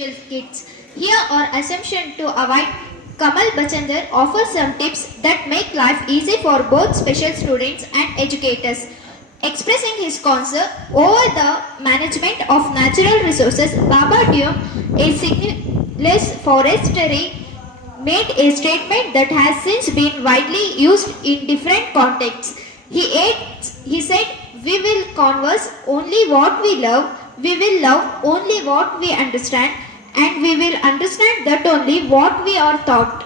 special kids. Here are assumptions to avoid. Kamal Bachandar offers some tips that make life easy for both special students and educators. Expressing his concern over the management of natural resources, Baba Diyum, a signalist forestry, made a statement that has since been widely used in different contexts. He said, "We will converse only what we love, we will love only what we understand, and we will understand that only what we are taught."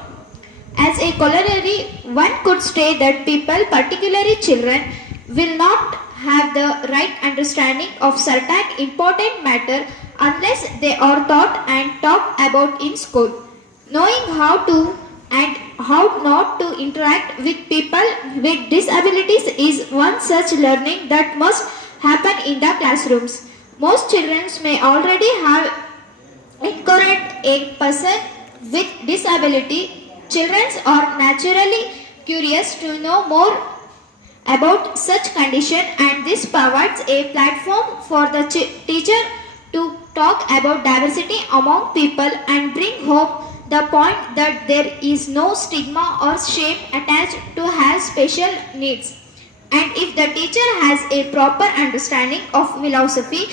As a corollary, one could say that people, particularly children, will not have the right understanding of certain important matter unless they are taught and talked about in school. Knowing how to and how not to interact with people with disabilities is one such learning that must happen in the classrooms. Most children may already have encountered a person with disability. Children are naturally curious to know more about such condition, and this provides a platform for the teacher to talk about diversity among people and bring home the point that there is no stigma or shame attached to have special needs. And if the teacher has a proper understanding of philosophy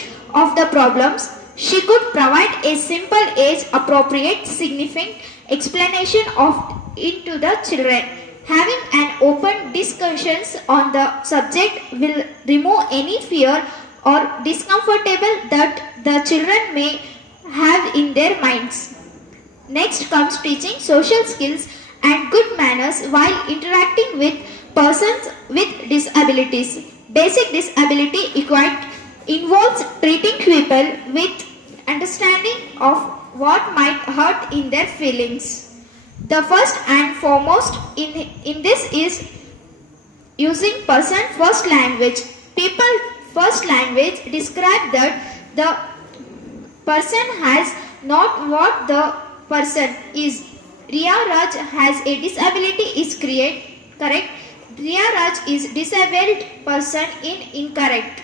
of the problems, she could provide a simple age appropriate significant explanation of it to the children. Having an open discussions on the subject will remove any fear or discomfortable that the children may have in their minds. Next comes teaching social skills and good manners while interacting with persons with disabilities. Basic disability involves treating people with understanding of what might hurt in their feelings. The first and foremost in this is using person first language. People first language describe that the person has not what the person is. Riya Raj has a disability is correct. Riya Raj is disabled person incorrect.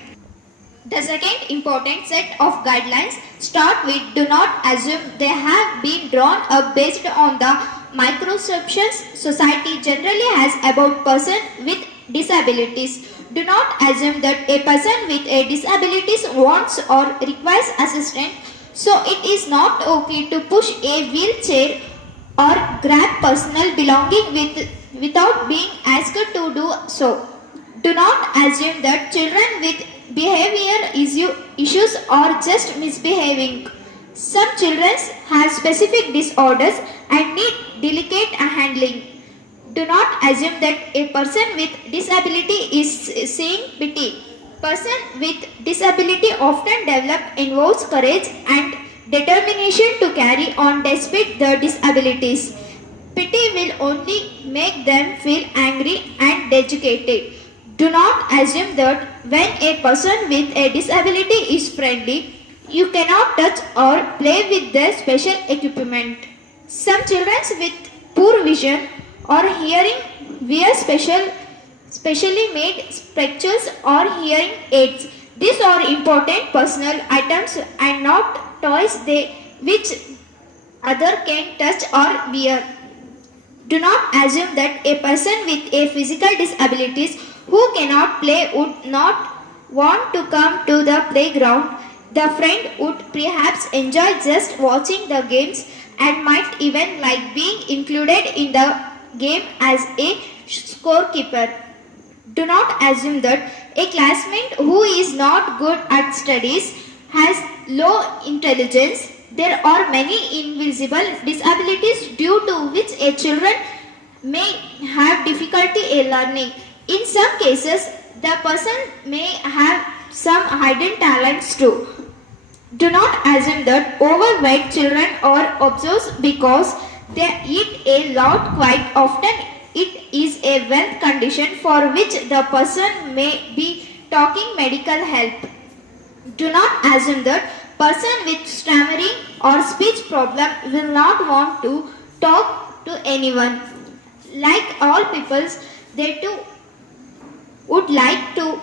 The second important set of guidelines start with do not assume they have been drawn up based on the misconceptions society generally has about person with disabilities. Do not assume that a person with a disability wants or requires assistance, so it is not okay to push a wheelchair or grab personal belonging without being asked to do so. Do not assume that children with behavioral issues are just misbehaving. Some children have specific disorders and need delicate handling. Do not assume that a person with disability is seeing pity. Person with disability often involves courage and determination to carry on despite their disabilities. Pity will only make them feel angry and dejucated. Do not assume that when a person with a disability is friendly, you cannot touch or play with their special equipment. Some children with poor vision or hearing wear specially made spectacles or hearing aids. These are important personal items and not toys which other can touch or wear. Do not assume that a person with a physical disabilities who cannot play would not want to come to the playground. The friend would perhaps enjoy just watching the games and might even like being included in the game as a scorekeeper. Do not assume that a classmate who is not good at studies has low intelligence. There are many invisible disabilities due to which a children may have difficulty in learning. In some cases, the person may have some hidden talents too. Do not assume that overweight children are obese because they eat a lot. Quite often, it is a health condition for which the person may be taking medical help. Do not assume that person with stammering or speech problem will not want to talk to anyone. Like all peoples, they too would like to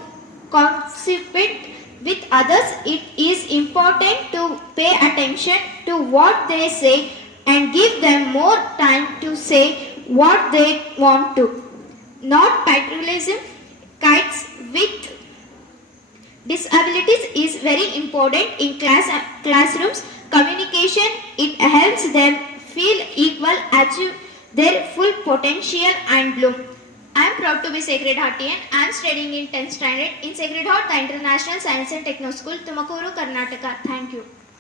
concentrate with others, it is important to pay attention to what they say and give them more time to say what they want to. Not paternalism. Kids with disabilities is very important in classrooms. Communication, it helps them feel equal, achieve their full potential and bloom. I am proud to be Sacred Heartian. I am studying in 10th standard in Sacred Heart, the International Science and Techno School, Tumakuru, Karnataka. Thank you.